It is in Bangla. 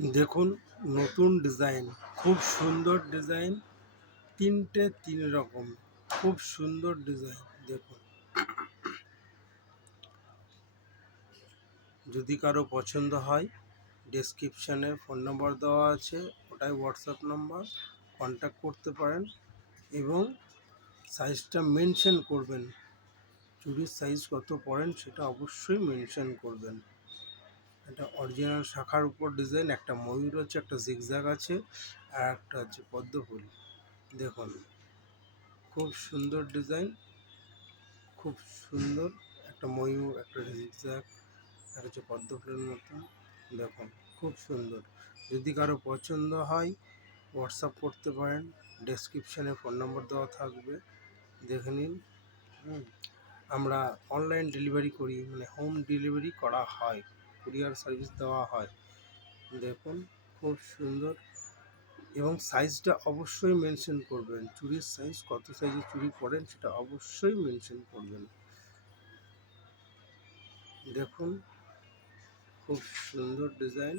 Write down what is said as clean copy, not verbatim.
দেখুন, নতুন ডিজাইন, খুব সুন্দর ডিজাইন, তিনটে তিন রকম, খুব সুন্দর ডিজাইন। দেখুন, যদি কারো পছন্দ হয় ডেসক্রিপশানে ফোন নাম্বার দেওয়া আছে, ওটাই হোয়াটসঅ্যাপ নাম্বার, কন্ট্যাক্ট করতে পারেন এবং সাইজটা মেনশন করবেন। চুড়ির সাইজ কত পরেন সেটা অবশ্যই মেনশন করবেন। এটা অরিজিনাল শাখার উপর ডিজাইন, একটা ময়ূর আছে, একটা জিগজ্যাগ আছে, আর একটা হচ্ছে পদ্ম ফুল। দেখুন, খুব সুন্দর ডিজাইন, খুব সুন্দর, একটা ময়ূর, একটা জিগজ্যাগ, আর হচ্ছে পদ্ম ফুলের মতো। দেখুন, খুব সুন্দর। যদি কারো পছন্দ হয় হোয়াটসঅ্যাপ করতে পারেন, ডেসক্রিপশানে ফোন নম্বর দেওয়া থাকবে, দেখে নিন। আমরা অনলাইন ডেলিভারি করি, মানে হোম ডেলিভারি করা হয়, কুরিয়ার সার্ভিস দেওয়া হয়। দেখুন, খুব সুন্দর, এবং সাইজটা অবশ্যই মেনশন করবেন। চুড়ির সাইজ কত সাইজের চুড়ি পরেন সেটা অবশ্যই মেনশন করবেন। দেখুন, খুব সুন্দর ডিজাইন।